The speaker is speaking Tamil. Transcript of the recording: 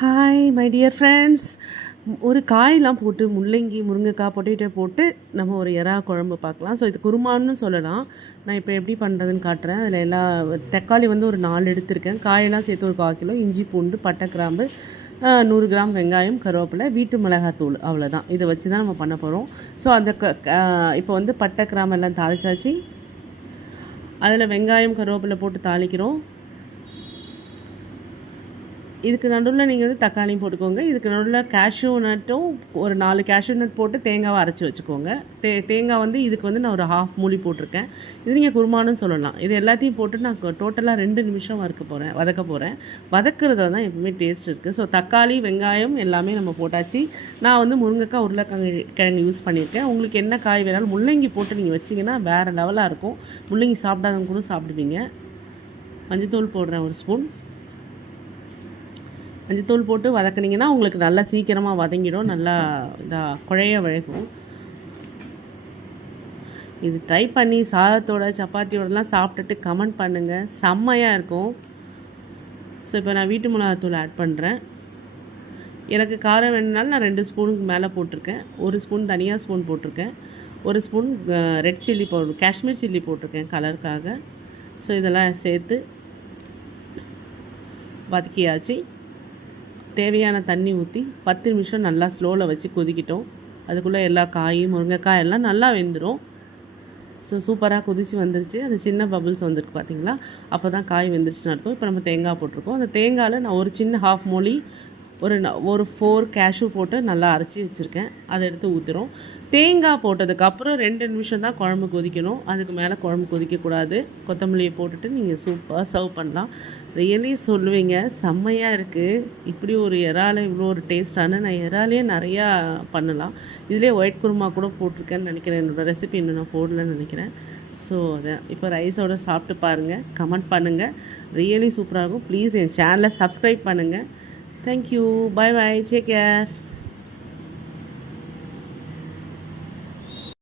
Hi my dear friends. ஒரு காயெலாம் போட்டு முள்ளங்கி முருங்கைக்காய் பொட்டேட்டோ போட்டு நம்ம ஒரு எறா குழம்பு பார்க்கலாம். ஸோ இது குருமான்னு சொல்லலாம். நான் இப்போ எப்படி பண்ணுறதுன்னு காட்டுறேன். அதில் எல்லா தக்காளி வந்து ஒரு 4 எடுத்திருக்கேன். காயெல்லாம் சேர்த்து ஒரு 1/4 கிலோ, இஞ்சி பூண்டு பட்டை கிராம்பு 100 கிராம் வெங்காயம் கருவேப்பிலை வீட்டு மிளகாத்தூள், அவ்வளோதான். இதை வச்சு தான் நம்ம பண்ண போகிறோம். ஸோ அந்த இப்போ வந்து பட்டை கிராம்பு எல்லாம் தாளிச்சாச்சு. அதில் வெங்காயம் கருவேப்பிலை போட்டு தாளிக்கிறோம். இதுக்கு நடுவில் நீங்கள் வந்து தக்காளியும் போட்டுக்கோங்க. இதுக்கு நடுவில் கேஷ்யூ நட்டும் ஒரு 4 கேஷ்யூ நட் போட்டு தேங்காவை அரைச்சி வச்சுக்கோங்க. தேங்காய் வந்து இதுக்கு வந்து நான் ஒரு 1/2 மூடி போட்டிருக்கேன். இது நீங்கள் குருமான்னு சொல்லலாம். இது எல்லாத்தையும் போட்டு நான் டோட்டலாக 2 நிமிஷம் வதக்க போகிறேன். வதக்குறதுல தான் எப்பவுமே டேஸ்ட் இருக்குது. ஸோ தக்காளி வெங்காயம் எல்லாமே நம்ம போட்டாச்சு. நான் வந்து முருங்கைக்காய் உருளைக்கிழங்கு யூஸ் பண்ணியிருக்கேன். உங்களுக்கு என்ன காய் வேணாலும் முள்ளங்கி போட்டு நீங்கள் வச்சிங்கன்னா வேறு லெவலாக இருக்கும். முள்ளங்கி சாப்பிடாதவங்க கூட சாப்பிடுவீங்க. மஞ்சத்தூள் போடுறேன் 1 ஸ்பூன். மஞ்சத்தூள் போட்டு வதக்குனிங்கன்னா உங்களுக்கு நல்லா சீக்கிரமாக வதங்கிடும். நல்லா இதாக குழைய வழக்கும். இது ட்ரை பண்ணி சாதத்தோட சப்பாத்தியோடலாம் சாப்பிட்டுட்டு கமெண்ட் பண்ணுங்கள். செம்மையாக இருக்கும். ஸோ இப்போ நான் வீட்டு மிளகாத்தூள் ஆட் பண்ணுறேன். எனக்கு காரம் வேணுனாலும் நான் 2 ஸ்பூனுக்கு மேலே போட்டிருக்கேன். 1 ஸ்பூன் தனியாக ஸ்பூன் போட்டிருக்கேன். 1 spoon red chilli powder, Kashmir chilli போட்டிருக்கேன் கலருக்காக. ஸோ இதெல்லாம் சேர்த்து வதக்கியாச்சு. தேவையான தண்ணி ஊற்றி 10 நிமிஷம் நல்லா ஸ்லோவில் வச்சு கொதிக்கிட்டோம். அதுக்குள்ளே எல்லா காயும் முருங்கைக்காய் எல்லாம் நல்லா வெந்துடும். ஸோ சூப்பராக கொதிச்சு வந்துருச்சு. அது சின்ன பபிள்ஸ் வந்துருக்கு பார்த்தீங்களா? அப்போ தான் காய் வெந்துருச்சுன்னு அர்த்தம். இப்போ நம்ம தேங்காய் போட்டிருக்கோம். அந்த தேங்காயில் நான் ஒரு சின்ன 1/2 மூடி ஒரு 4 கேஷ்யூ போட்டு நல்லா அரைச்சி வச்சுருக்கேன். அதை எடுத்து ஊற்றுறோம். தேங்காய் போட்டதுக்கப்புறம் 2 நிமிஷம் தான் குழம்பு கொதிக்கணும். அதுக்கு மேலே குழம்பு கொதிக்கக்கூடாது. கொத்தமல்லியை போட்டுட்டு நீங்கள் சூப்பராக சர்வ் பண்ணலாம். ரியலி சொல்லுவீங்க, செம்மையாக இருக்குது. இப்படி ஒரு இறால இவ்வளோ ஒரு டேஸ்ட்டான, நான் இறாலே நிறையா பண்ணலாம். இதிலே ஒயிட் குருமா கூட போட்டிருக்கேன்னு நினைக்கிறேன். என்னோடய ரெசிபி இன்னும் நான் போடலன்னு நினைக்கிறேன். ஸோ அதை இப்போ ரைஸோடு சாப்பிட்டு பாருங்கள், கமெண்ட் பண்ணுங்கள். ரியலி சூப்பராக இருக்கும். ப்ளீஸ் என் சேனலை சப்ஸ்கிரைப் பண்ணுங்கள். Thank you. Bye bye. Take care.